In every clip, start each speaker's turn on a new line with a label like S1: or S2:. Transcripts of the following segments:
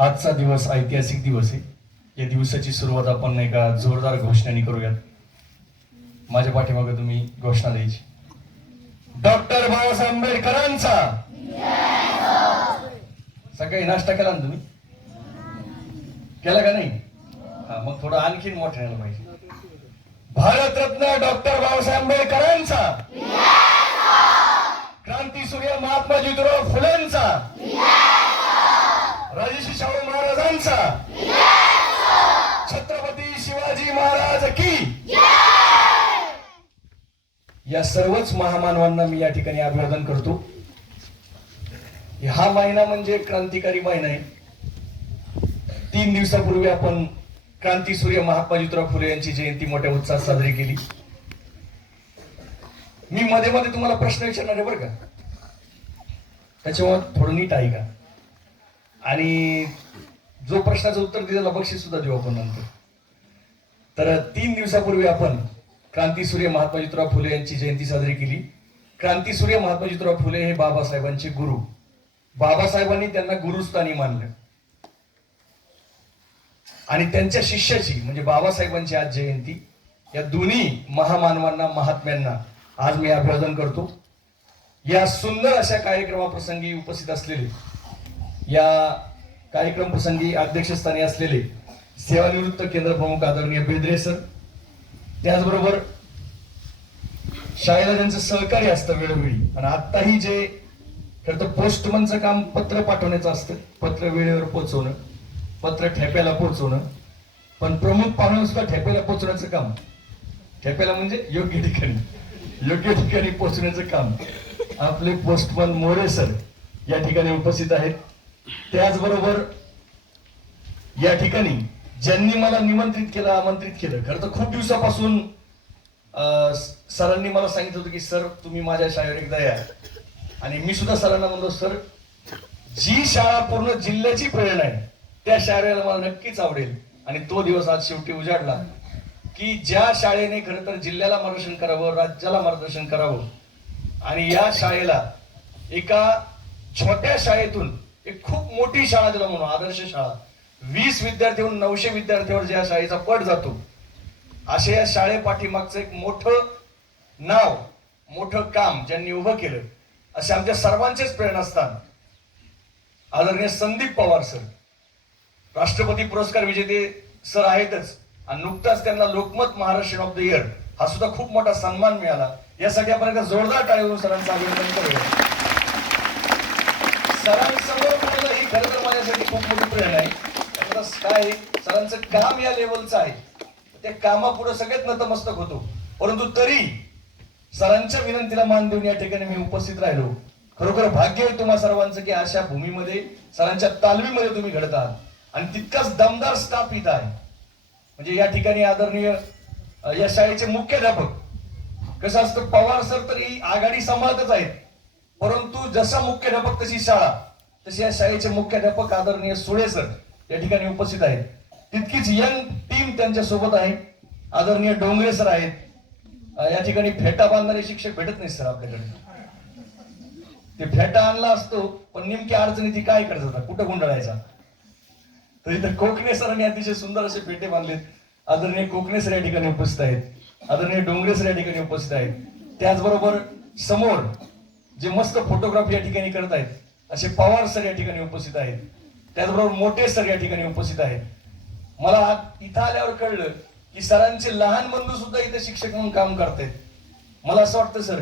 S1: आजचा दिवस ऐतिहासिक दिवस आहे या दिवसाची सुरुवात आपण एका जोरदार घोषणाने करूयात माझ्या पाठीमागे तुम्ही घोषणा द्यायची डॉक्टर बाबासाहेब आंबेडकरांचा सकाळी नाश्ता केला ना तुम्ही केला का नाही हा मग थोडं आणखीन मोठं यायला पाहिजे भारतरत्न डॉक्टर बाबासाहेब आंबेडकरांचा क्रांती सूर्य महात्मा ज्योतिराव फुलेंचा राजेशी शाहू महाराजांचा छत्रपती शिवाजी महाराज की या सर्वच महामानवांना मी या ठिकाणी अभिवादन करतो हा महिना म्हणजे क्रांतिकारी महिना आहे तीन दिवसापूर्वी आपण क्रांती सूर्य ज्योतिराव फुले यांची जयंती मोठ्या उत्साहात साजरी केली मी मध्ये मध्ये तुम्हाला प्रश्न विचारणार आहे बरं का त्याच्यामुळे थोडं नीट आहे का आणि जो प्रश्नाचं उत्तर दिलेला बक्षीस सुद्धा देऊ आपण नंतर तर तीन दिवसापूर्वी आपण क्रांती सूर्य महात्मा ज्योतिराव फुले यांची जयंती साजरी केली क्रांती सूर्य महात्मा ज्योतिराव फुले हे बाबासाहेबांचे गुरु बाबासाहेबांनी त्यांना गुरुस्थानी मानलं आणि त्यांच्या शिष्याची म्हणजे बाबासाहेबांची आज जयंती या दोन्ही महामानवांना महात्म्यांना आज मी अभिवादन करतो या सुंदर अशा कार्यक्रमाप्रसंगी उपस्थित असलेले या कार्यक्रम प्रसंगी अध्यक्षस्थानी असलेले सेवानिवृत्त केंद्र प्रमुख आदरणीय बेदरे सर त्याचबरोबर शाळेला त्यांचं सहकार्य असतं वेळोवेळी आणि आत्ताही जे खरं तर पोस्टमनचं काम पत्र पाठवण्याचं असतं पत्र वेळेवर पोचवणं पत्र ठेप्याला पोहोचवणं पण प्रमुख पाहुणे सुद्धा ठेप्याला पोचवण्याचं काम ठेप्याला म्हणजे योग्य ठिकाणी योग्य ठिकाणी पोचवण्याचं काम आपले पोस्टमन मोरे सर या ठिकाणी उपस्थित आहेत त्याचबरोबर या ठिकाणी ज्यांनी मला निमंत्रित केलं आमंत्रित केलं खरं तर खूप दिवसापासून सरांनी मला सांगितलं होतं की सर तुम्ही माझ्या शाळेवर एकदा या आणि मी सुद्धा सरांना म्हणलो सर जी शाळा पूर्ण जिल्ह्याची प्रेरणा आहे त्या शाळेला मला नक्कीच आवडेल आणि तो दिवस आज शेवटी उजाडला की ज्या शाळेने खरं तर जिल्ह्याला मार्गदर्शन करावं राज्याला मार्गदर्शन करावं आणि या शाळेला एका छोट्या शाळेतून एक खूप मोठी शाळा तिला म्हणून आदर्श शाळा वीस विद्यार्थीहून नऊशे विद्यार्थ्यावर ज्या शाळेचा पट जातो अशा या शाळेपाठीमागचं एक मोठं नाव मोठं काम ज्यांनी उभं केलं असे आमच्या सर्वांचेच प्रेरणास्थान आदरणीय संदीप पवार सर राष्ट्रपती पुरस्कार विजेते सर आहेतच आणि नुकताच त्यांना Lokmat Maharashtra of the year हा सुद्धा खूप मोठा सन्मान मिळाला यासाठी आपण एका जोरदार टाळीवरून सरांचा अभिनंदन करूया सरांसमोर बोलणं ही खरं तर माझ्यासाठी खूप मोठी प्रेरणा आहे काय सरांचं काम या लेवलचं आहे त्या कामापुढे सगळ्यात नतमस्तक होतो परंतु तरी सरांच्या विनंतीला मान देऊन या ठिकाणी मी उपस्थित राहिलो खरोखर भाग्य आहे तुम्हा सर्वांचं की अशा भूमीमध्ये सरांच्या तालमीमध्ये तुम्ही घडत आहात आणि तितकाच दमदार स्टाफ इथं आहे म्हणजे या ठिकाणी आदरणीय या शाळेचे मुख्याध्यापक कसं असतं पवार सर तरी आघाडी सांभाळतच आहेत परंतु जसा मुख्याध्यापक तशी शाळा तशी या शाळेचे मुख्याध्यापक आदरणीय सुळे सर या ठिकाणी उपस्थित आहेत तितकीच यंग टीम त्यांच्या सोबत आहे आदरणीय डोंगरे सर आहेत या ठिकाणी फेटा बांधणारे शिक्षक भेटत नाही सर आपल्याकडे ते फेटा आणला असतो पण नेमकी अडचणी ती काय करत होता कुठं गुंडळायचा तर इथं कोकणे सरांनी अतिशय सुंदर असे फेटे बांधलेत आदरणीय कोकणे सर या ठिकाणी उपस्थित आहेत आदरणीय डोंगरे सर या ठिकाणी उपस्थित आहेत त्याचबरोबर समोर जे मस्त फोटोग्राफी या ठिकाणी करत आहेत असे पवार सर या ठिकाणी उपस्थित आहेत त्याचबरोबर मोठे सर या ठिकाणी उपस्थित आहेत मला इथं आल्यावर कळलं की सरांचे लहान बंधू सुद्धा इथे शिक्षक म्हणून काम करतायत मला असं वाटतं सर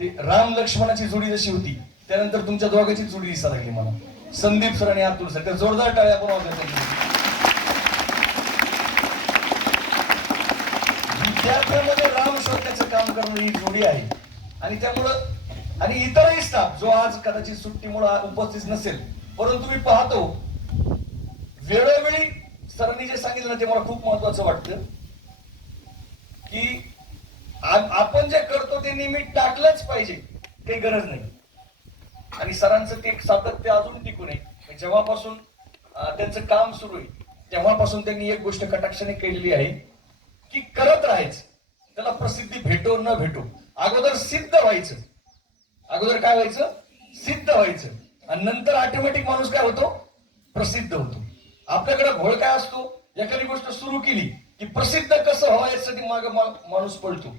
S1: ते राम लक्ष्मणाची जोडी जशी होती त्यानंतर तुमच्या दोघांची जोडी दिसा लागली मला संदीप सर आणि अतुल सर त्या जोरदार टाळ्या पण वाजवतात विद्यार्थ्यामध्ये राम शोधण्याचं काम करणं ही जोडी आहे आणि त्यामुळं आणि इतरही स्टाफ जो आज कदाचित सुट्टीमुळे उपस्थित नसेल परंतु मी पाहतो वेळोवेळी सरांनी जे सांगितलं ते मला खूप महत्वाचं वाटतं की आपण जे करतो ते नेहमी टाकलंच पाहिजे काही गरज नाही आणि सरांचं ते सातत्य अजून टिकून आहे जेव्हापासून त्यांचं काम सुरू आहे तेव्हापासून त्यांनी एक गोष्ट कटाक्षाने केलेली आहे की करत राहायचं त्याला प्रसिद्धी भेटो न भेटो अगोदर सिद्ध व्हायचं अगोदर काय व्हायचं सिद्ध व्हायचं आणि नंतर ऑटोमॅटिक माणूस काय होतो प्रसिद्ध होतो आपल्याकडे घोळ काय असतो एखादी गोष्ट सुरू केली की प्रसिद्ध कसं व्हावं यासाठी माग माणूस पळतो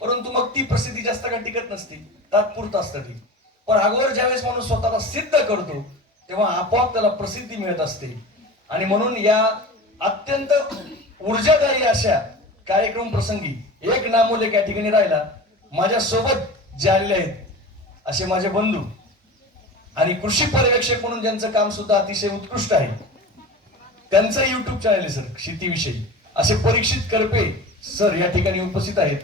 S1: परंतु मग ती प्रसिद्धी जास्त का टिकत नसते तात्पुरत असतं ती पण अगोदर ज्यावेळेस माणूस स्वतःला सिद्ध करतो तेव्हा आपोआप त्याला प्रसिद्धी मिळत असते आणि म्हणून या अत्यंत ऊर्जादायी अशा कार्यक्रम प्रसंगी एक नामोलेख या ठिकाणी राहिला माझ्या सोबत जे आलेले आहेत असे माझे बंधू आणि कृषी पर्यवेक्षक म्हणून ज्यांचं काम सुद्धा अतिशय उत्कृष्ट आहे त्यांचं युट्यूब चॅनल आहे सर शेतीविषयी असे परीक्षित करपे सर या ठिकाणी उपस्थित आहेत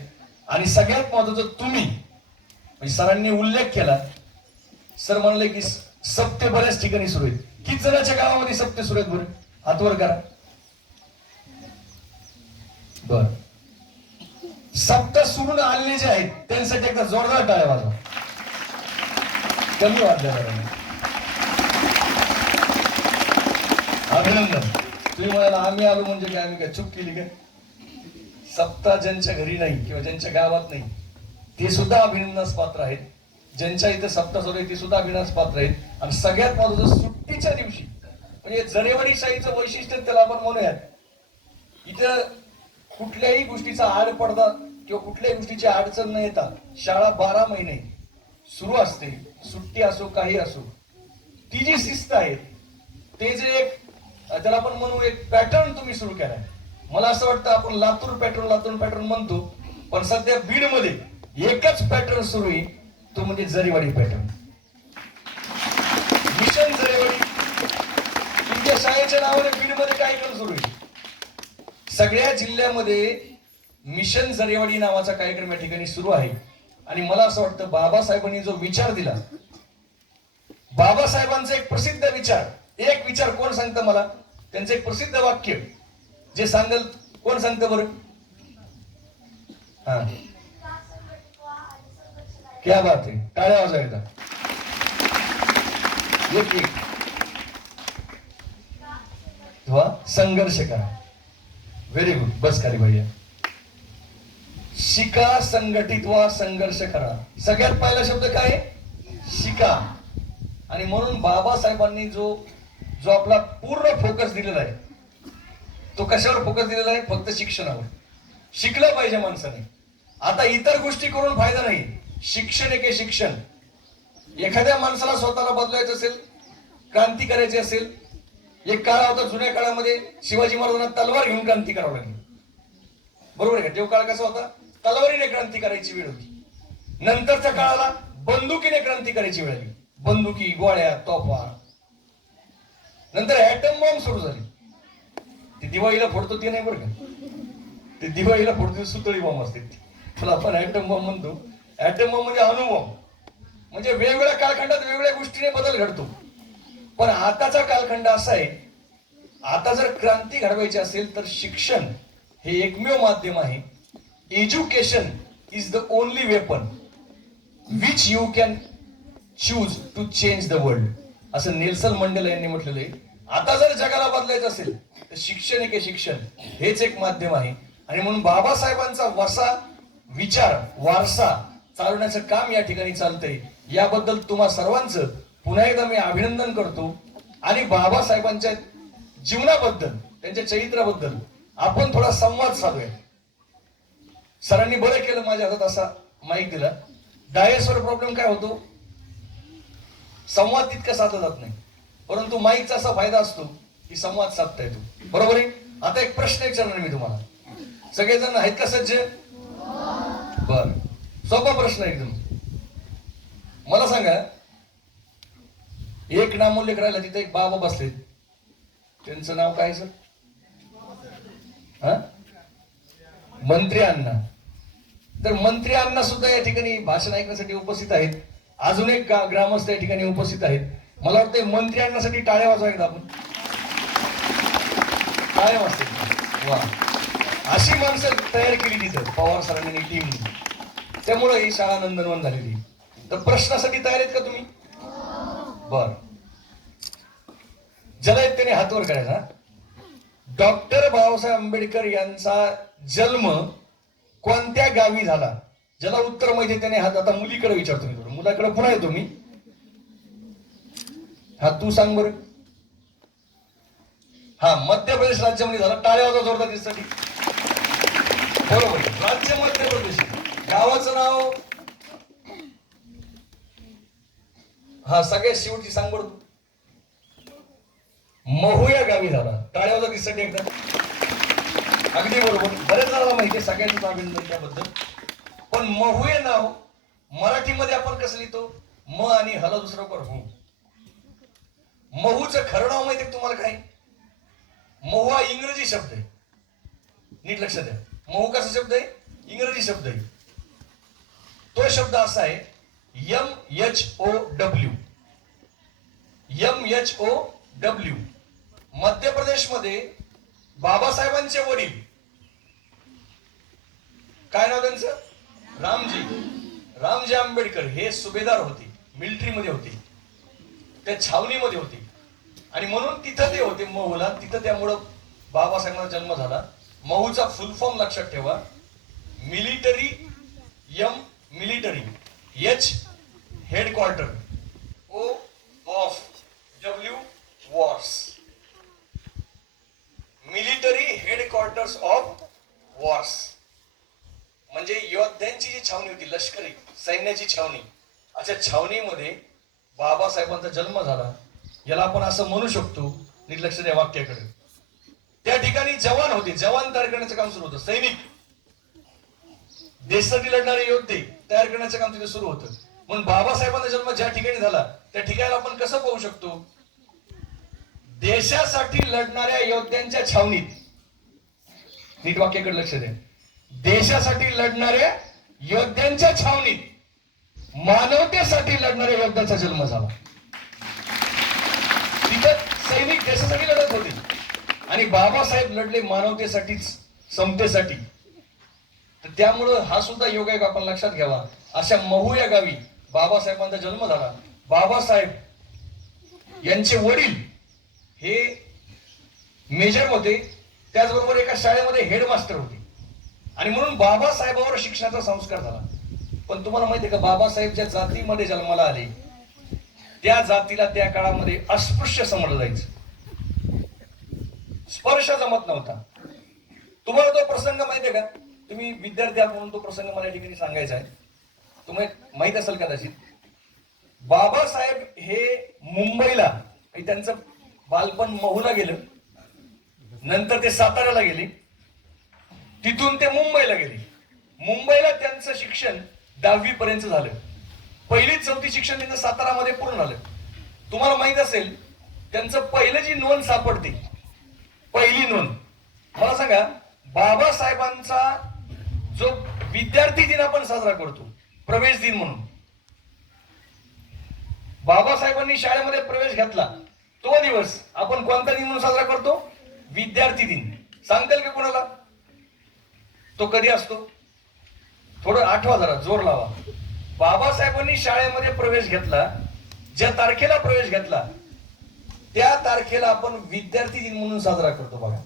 S1: आणि सगळ्यात महत्वाचं तुम्ही म्हणजे सरांनी उल्लेख केला सर म्हणले की सत्य बऱ्याच ठिकाणी सुरू आहेत किती जणांच्या गावामध्ये सत्य सुरू आहेत बरं हातवर करा बर सप्त सुरून आणले जे आहेत त्यांसाठी एकदा जोरदार टाळ्या वाजवा कमी वाटलं अभिनंदन तुम्ही म्हणाला आम्ही आलो म्हणजे काय आम्ही काय चूक केली काय सत्ता ज्यांच्या घरी नाही किंवा ज्यांच्या गावात नाही ते सुद्धा अभिनंदनास पात्र आहेत ज्यांच्या इथे सत्ता सुरू आहे ते सुद्धा अभिनंदनास पात्र आहेत आणि सगळ्यात महत्वाचं सुट्टीच्या दिवशी म्हणजे शाहीचं वैशिष्ट्य त्याला आपण म्हणूयात इथं कुठल्याही गोष्टीचा आड पडदा किंवा कुठल्याही गोष्टीची अडचण न येता शाळा बारा महिने सुरू असते सुट्टी असो काही असो ती जी शिस्त आहे ते जे एक त्याला आपण म्हणू एक पॅटर्न तुम्ही सुरू केलाय मला असं वाटतं आपण लातूर पॅटर्न लातूर पॅटर्न म्हणतो पण सध्या बीड मध्ये एकच पॅटर्न सुरू आहे तो म्हणजे जरीवाडी पॅटर्न मिशन जरीवाडी तुमच्या शाळेच्या नावाने बीड मध्ये कार्यक्रम सुरू आहे सगळ्या जिल्ह्यामध्ये मिशन जरेवाडी नावाचा कार्यक्रम या ठिकाणी सुरू आहे आणि मला असं वाटतं बाबासाहेबांनी जो विचार दिला बाबासाहेबांचा एक प्रसिद्ध विचार एक विचार कोण सांगतं मला त्यांचं एक प्रसिद्ध वाक्य जे सांगल कोण सांगतं बरं हा क्या बात आहे टाळ्या वाजवायचा एक संघर्ष करा व्हेरी गुड बस खाली भैया शिका संघटित वा संघर्ष करा सगळ्यात पहिला शब्द काय शिका आणि म्हणून बाबासाहेबांनी जो जो आपला पूर्ण फोकस दिलेला आहे तो कशावर फोकस दिलेला आहे फक्त शिक्षणावर शिकलं पाहिजे माणसाने आता इतर गोष्टी करून फायदा नाही शिक्षण एके शिक्षण एखाद्या माणसाला स्वतःला बदलायचं असेल क्रांती करायची असेल एक काळ होता जुन्या काळामध्ये शिवाजी महाराजांना तलवार घेऊन क्रांती करावी लागली बरोबर आहे देव काळ कसा होता तलवारीने क्रांती करायची वेळ होती नंतरचा काळाला बंदुकीने क्रांती करायची वेळ आली बंदुकी गोळ्या तोफा नंतर ऍटम बॉम्ब सुरू झाले ते दिवाळीला फोडतो ते नाही बरं का ते दिवाळीला फोडतो सुतळी बॉम्ब असते तुला आपण ऍटम बॉम्ब म्हणतो ऍटम बॉम्ब म्हणजे अणुबॉम्ब म्हणजे वेगवेगळ्या कालखंडात वेगवेगळ्या गोष्टीने बदल घडतो पण आताचा कालखंड असा आहे आता जर क्रांती घडवायची असेल तर शिक्षण हे एकमेव माध्यम आहे education is the only weapon which you can choose to change the world असं नेल्सन मंडेला यांनी म्हटलेलं आहे आता जर जगाला बदलायचं असेल तर शिक्षण एक शिक्षण हेच एक माध्यम आहे आणि म्हणून बाबासाहेबांचा वसा विचार वारसा चालवण्याचं काम या ठिकाणी चालतंय याबद्दल तुम्हा सर्वांचं पुन्हा एकदा मी अभिनंदन करतो आणि बाबासाहेबांच्या जीवनाबद्दल त्यांच्या चरित्राबद्दल आपण थोडा संवाद साधूया सरांनी बरं केलं माझ्या हातात असा माईक दिला डायसवर प्रॉब्लेम काय होतो संवाद तितका साधला जात नाही परंतु माईकचा असा फायदा असतो की संवाद साधता येतो बरोबर आहे आता एक प्रश्न विचारणार मी तुम्हाला सगळेजण आहेत का सज्ज बर सोपा प्रश्न एकदम मला सांगा एक नामोल्य करायला तिथे एक बाबा बसले त्यांचं नाव काय सर हा मंत्र्यांना तर मंत्री सुद्धा या ठिकाणी भाषण ऐकण्यासाठी उपस्थित आहेत अजून एक ग्रामस्थ या ठिकाणी उपस्थित आहेत मला वाटतं मंत्री साठी टाळ्या वाजवा एकदा आपण टाळ्या वाजते वा अशी माणसं तयार केली तिथं पवार सरांनी टीम त्यामुळं ही शाळा नंदनवन झालेली तर प्रश्नासाठी तयार आहेत का तुम्ही बर ज्याला त्याने हातवर करायचा डॉक्टर बाबासाहेब आंबेडकर यांचा जन्म कोणत्या गावी झाला ज्याला उत्तर माहिती त्याने हात आता मुलीकडे विचारतो मी मुलाकडे पुन्हा येतो मी हा तू सांग बर हा मध्य प्रदेश राज्यामध्ये झाला टाळ्या होता जोरदार त्यासाठी बरोबर राज्य मध्य प्रदेश गावाचं नाव हा सगळ्यात शेवटची सांग बर महुया गावी झाला टाळ्या होता दिससाठी एकदा अगदी बरोबर बरेच जणांना माहिती आहे सगळ्यांचं अभिनंदन त्याबद्दल पण महुये नाव हो, मराठीमध्ये आपण कसं लिहितो म आणि हला दुसरं पर हो महूचं खरं नाव माहिती तुम्हाला काय महुआ इंग्रजी शब्द आहे नीट लक्षात द्या महू कसा शब्द आहे इंग्रजी शब्द आहे तो शब्द असा आहे M H O W M H O W Madhya प्रदेशमध्ये बाबासाहेबांचे वडील काय नाव त्यांचं रामजी रामजी आंबेडकर हे सुभेदार होते मिलिटरीमध्ये होते त्या छावणीमध्ये होते आणि म्हणून तिथं ते होते महूला तिथं त्यामुळं बाबासाहेबांचा जन्म झाला महूचा फुल फॉर्म लक्षात ठेवा military M military H headquarter O of छावणी होती लष्करी सैन्याची छावणी अशा छावणीमध्ये बाबासाहेबांचा जन्म झाला याला आपण असं म्हणू शकतो निर्लक्ष द्या वाक्याकडे त्या ठिकाणी जवान होते जवान तयार करण्याचं काम सुरू होतं सैनिक देशासाठी लढणारे योद्धे तयार करण्याचं काम तिथे सुरू होतं म्हणून बाबासाहेबांचा जन्म ज्या ठिकाणी झाला त्या ठिकाणी आपण कसं पाहू शकतो देशासाठी लढणाऱ्या योद्ध्यांच्या छावणीत नीट वाक्याकडे लक्ष द्या देशासाठी लढणाऱ्या योद्ध्यांच्या छावणीत मानवतेसाठी लढणाऱ्या योद्ध्याचा जन्म झाला तिथं सैनिक देशासाठी लढत होते आणि बाबासाहेब लढले मानवतेसाठीच समतेसाठी तर त्यामुळं हा सुद्धा योग एक आपण लक्षात घ्यावा अशा महू या गावी बाबासाहेबांचा जन्म झाला बाबासाहेब यांचे वडील हे मेजर होते त्याचबरोबर एका शाळेमध्ये हेडमास्टर होते आणि म्हणून बाबासाहेबावर शिक्षणाचा संस्कार झाला पण तुम्हाला माहिती आहे का बाबासाहेब ज्या जातीमध्ये जन्माला आले त्या जातीला त्या काळामध्ये अस्पृश्य समजलं जायचं स्पर्श जमत नव्हता तुम्हाला तो प्रसंग माहिती आहे का तुम्ही विद्यार्थी म्हणून तो प्रसंग मला ठिकाणी सांगायचा आहे तुम्ही माहीत असेल कदाचित बाबासाहेब हे मुंबईला म्हणजे त्यांचं बालपण महूला गेलं नंतर ते साताऱ्याला गेले तिथून ते मुंबईला गेले मुंबईला त्यांचं शिक्षण दहावी पर्यंत झालं पहिलीच चौथी शिक्षण त्यांचं सातारामध्ये पूर्ण झालं तुम्हाला माहित असेल त्यांचं पहिलं जी नोंद सापडते पहिली नोंद मला सांगा बाबासाहेबांचा जो विद्यार्थी दिन आपण साजरा करतो प्रवेश दिन म्हणून बाबासाहेबांनी शाळेमध्ये प्रवेश घेतला तो दिवस आपण कोणता दिन म्हणून साजरा करतो विद्यार्थी दिन सांगताल का कोणाला तो कधी असतो थोडं आठवा जरा जोर लावा बाबासाहेबांनी शाळेमध्ये प्रवेश घेतला ज्या तारखेला प्रवेश घेतला त्या तारखेला आपण विद्यार्थी दिन म्हणून साजरा करतो बघा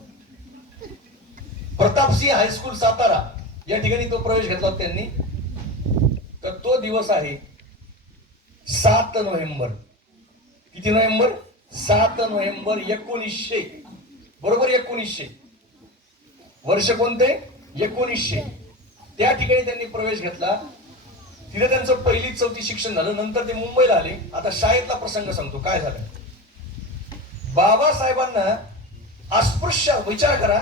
S1: प्रतापसिंह हायस्कूल सातारा या ठिकाणी तो प्रवेश घेतला त्यांनी तर तो दिवस आहे सात नोव्हेंबर किती नोव्हेंबर सात नोव्हेंबर एकोणीसशे बरोबर एकोणीसशे वर्ष कोणते एकोणीसशे त्या ठिकाणी त्यांनी प्रवेश घेतला तिथे त्यांचं पहिली चौथी शिक्षण झालं नंतर ते मुंबईला आले आता शाळेतला प्रसंग सांगतो काय झालं बाबासाहेबांना अस्पृश्य विचार करा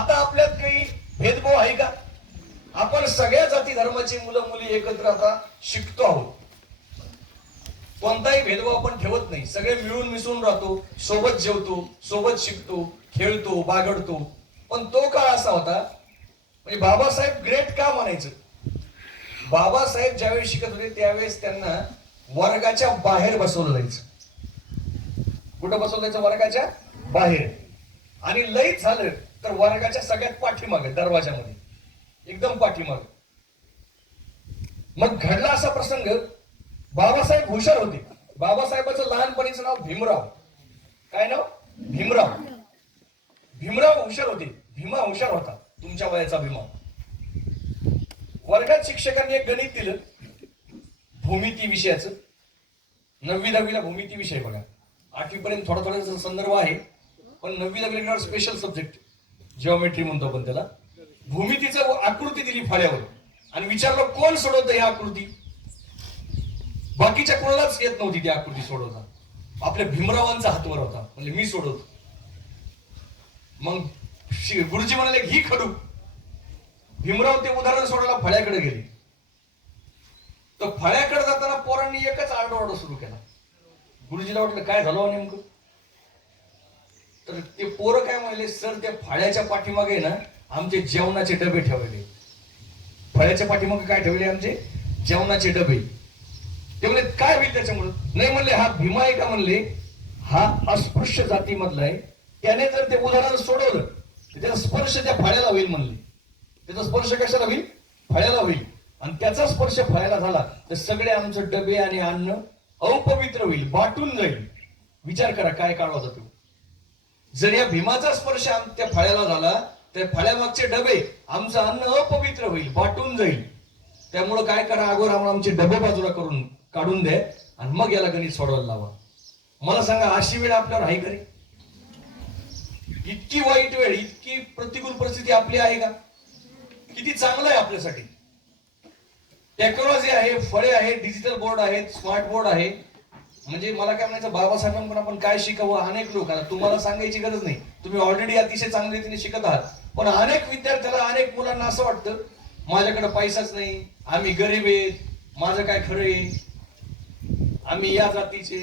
S1: आता आपल्यात काही भेदभाव आहे का आपण सगळ्या जाती धर्माची मुलं मुली एकत्र आता शिकतो आहोत कोणताही भेदभाव आपण ठेवत नाही सगळे मिळून मिसळून राहतो सोबत जेवतो सोबत शिकतो खेळतो बागडतो पण तो काळ असा होता म्हणजे बाबासाहेब ग्रेट का म्हणायचं बाबासाहेब ज्यावेळेस शिकत होते त्यावेळेस त्यांना वर्गाच्या बाहेर बसवलं जायचं कुठं बसवलं जायचं वर्गाच्या बाहेर आणि लय झालं तर वर्गाच्या सगळ्यात पाठीमागे दरवाजामध्ये एकदम पाठीमागे मग घडला असा प्रसंग बाबासाहेब हुशार होते बाबासाहेबाचं लहानपणीचं नाव भीमराव काय नाव भीमराव भीमराव हुशार होते भीमा हुशार होता तुमच्या वयाचा अभिमान वर्गात शिक्षकांनी एक गणित दिलं भूमिती विषयाचं नववी दहावीला भूमिती विषय बघा आठवीपर्यंत थोडा थोडा संदर्भ आहे पण नववी लागलेला स्पेशल सब्जेक्ट जिओमेट्री म्हणतो आपण त्याला भूमितीचं आकृती दिली फाळ्यावर आणि विचारलं कोण सोडवत ही आकृती बाकीच्या कोणालाच येत नव्हती ती आकृती सोडवता आपल्या भीमरावांचा हातवर होता म्हणजे मी सोडवतो मग गुरुजी म्हणाले घी खडू भीमराव ते उदाहरण सोडायला फळ्याकडे गेले तर फळ्याकडे जाताना पोरांनी एकच आरडाओरडा सुरू केला गुरुजीला वाटलं काय झालं हो नेमकं तर ते पोरं काय म्हणाले सर त्या फळ्याच्या पाठीमागे ना आमचे जेवणाचे डबे ठेवले फळ्याच्या पाठीमागे काय ठेवले आमचे जेवणाचे डबे ते म्हणले काय होईल त्याच्यामुळे नाही म्हणले हा भीमा आहे का म्हणले हा अस्पृश्य जातीमधला आहे त्याने जर ते उदाहरण सोडवलं त्याचा स्पर्श त्या फळ्याला होईल म्हणले त्याचा स्पर्श कशाला होईल फळ्याला होईल आणि त्याचा स्पर्श फळ्याला झाला तर सगळे आमचे डबे आणि अन्न अपवित्र होईल वाटून जाईल विचार करा काय काढवा जातो जर या भीमाचा स्पर्श त्या फळ्याला झाला तर फळ्यामागचे डबे आमचं अन्न अपवित्र होईल वाटून जाईल त्यामुळं काय करा अगोदर आम्हाला आमचे डबे बाजूला करून काढून द्या आणि मग याला गणित सोडवायला लावा मला सांगा अशी वेळ आपल्यावर आहे करे इतकी वाईट वेळ इतकी प्रतिकूल परिस्थिती आपली आहे का किती चांगलं आहे आपल्यासाठी टेक्नॉलॉजी आहे फळे आहे डिजिटल बोर्ड आहेत स्मार्ट बोर्ड आहे म्हणजे मला काय म्हणायचं बाबासाहेबांकडून आपण काय शिकावं अनेक लोकांना तुम्हाला सांगायची गरज नाही तुम्ही ऑलरेडी अतिशय चांगल्या रीतीने शिकत आहात पण अनेक विद्यार्थ्याला अनेक मुलांना असं वाटतं माझ्याकडे पैसाच नाही आम्ही गरीब आहेत माझं काय खरं आहे आम्ही या जातीचे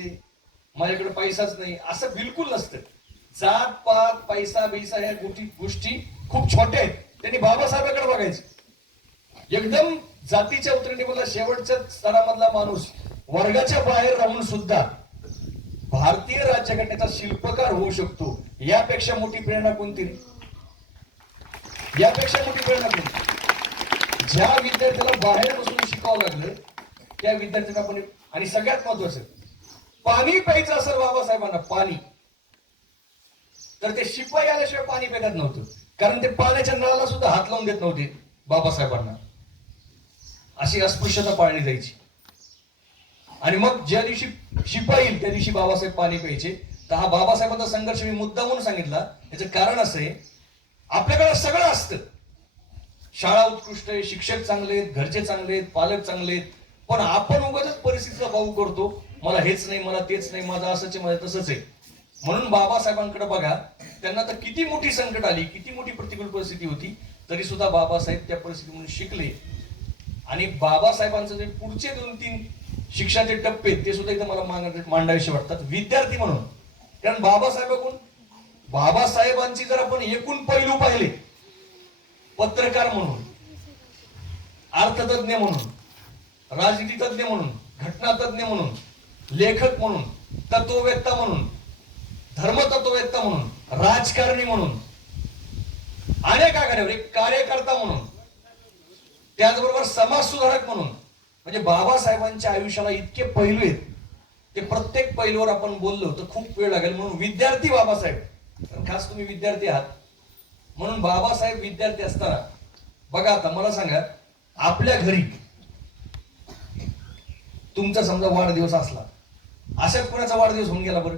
S1: माझ्याकडे पैसाच नाही असं बिलकुल नसतं जात पात पैसा बिसा या गोष्टी खूप छोट्या आहेत त्यांनी बाबासाहेबांकडे बघायचे एकदम जातीच्या उतरणीमधला शेवटच्या स्तरामधला माणूस वर्गाच्या बाहेर राहून सुद्धा भारतीय राज्यघटनेचा शिल्पकार होऊ शकतो यापेक्षा मोठी प्रेरणा कोणती यापेक्षा मोठी प्रेरणा कोणती ज्या विद्यार्थ्याला बाहेर बसून शिकावं लागलं त्या विद्यार्थ्यांना पण आणि सगळ्यात महत्वाचं पाणी प्यायचं असेल बाबासाहेबांना पाणी तर ते शिपाई आल्याशिवाय पाणी पेटत नव्हतं कारण ते पाण्याच्या नळाला सुद्धा हात लावून देत नव्हते बाबासाहेबांना अशी अस्पृश्यता पाळली जायची आणि मग ज्या दिवशी शिपाई येईल त्या दिवशी बाबासाहेब पाणी प्यायचे तर हा बाबासाहेबांचा संघर्ष मी मुद्दा म्हणून सांगितला याचं कारण असं आहे आपल्याकडे सगळं असतं शाळा उत्कृष्ट आहे शिक्षक चांगले आहेत घरचे चांगले आहेत पालक चांगले आहेत पण आपण उगाच परिस्थितीचा भाऊ करतो मला हेच नाही मला तेच नाही माझं असंच आहे माझं तसंच आहे म्हणून बाबासाहेबांकडे बघा त्यांना तर किती मोठी संकट आली किती मोठी प्रतिकूल परिस्थिती होती तरी सुद्धा बाबासाहेब त्या परिस्थितीमधून शिकले आणि बाबासाहेबांचं जे पुढचे दोन तीन शिक्षाचे टप्पे ते सुद्धा इथं मला मांडायचे वाटतात विद्यार्थी म्हणून कारण कोण बाबासाहेबांची जर आपण एकूण पैलू पाहिले पत्रकार म्हणून अर्थतज्ञ म्हणून तज्ञ म्हणून घटनातज्ञ म्हणून लेखक म्हणून तत्ववेत्ता म्हणून धर्मतत्ववेत्ता म्हणून राजकारणी म्हणून अनेक आघाडीवर एक म्हणजे कार्यकर्ता म्हणून त्याचबरोबर समाज सुधारक म्हणून म्हणजे बाबासाहेबांच्या आयुष्याला इतके पैलू आहेत ते प्रत्येक पैलूवर आपण बोललो तर खूप वेळ लागेल म्हणून विद्यार्थी बाबासाहेब खास तुम्ही विद्यार्थी आहात म्हणून बाबासाहेब विद्यार्थी असताना बघा आता मला सांगा आपल्या घरी तुमचा समजा वाढदिवस असला अशाच कोणाचा वाढदिवस होऊन गेला बरं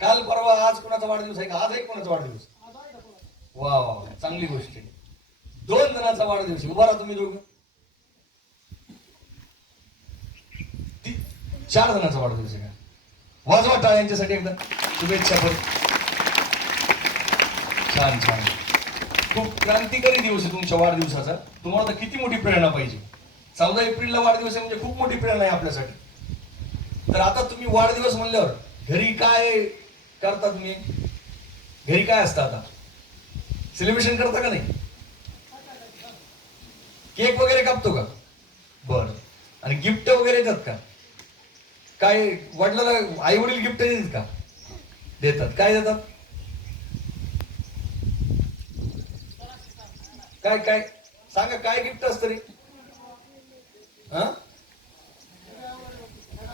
S1: काल परवा आज कोणाचा वाढदिवस आहे का आज एक कुणाचा वाढदिवस वा वा चांगली गोष्ट आहे दोन जणांचा वाढदिवस उभा राहा तुम्ही दोघं चार जणांचा वाढदिवस आहे का वाजवा टाळ यांच्यासाठी एकदा शुभेच्छा पण छान छान खूप क्रांतिकारी दिवस आहे तुमच्या वाढदिवसाचा तुम्हाला तर किती मोठी प्रेरणा पाहिजे चौदा एप्रिलला वाढदिवस आहे म्हणजे खूप मोठी प्रेरणा आहे आपल्यासाठी तर आता तुम्ही वाढदिवस म्हणल्यावर घरी काय करता तुम्ही घरी काय असतं आता सेलिब्रेशन करता का नाही केक वगैरे कापतो का बर आणि गिफ्ट वगैरे येतात का काय वडिलाला आई वडील गिफ्ट देतात का देतात काय देतात काय काय सांगा काय गिफ्ट असत रे हा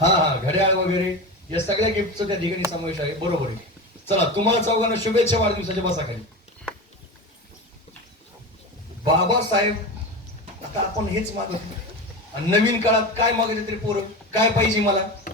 S1: हा घड्याळ वगैरे या सगळ्या गिफ्टचं त्या ठिकाणी समावेश आहे बरोबर आहे चला तुम्हाला चौघांना शुभेच्छा वाढदिवसाच्या खाली बाबासाहेब आता आपण हेच मागत नवीन काळात काय मागायचं तरी पोरं काय पाहिजे मला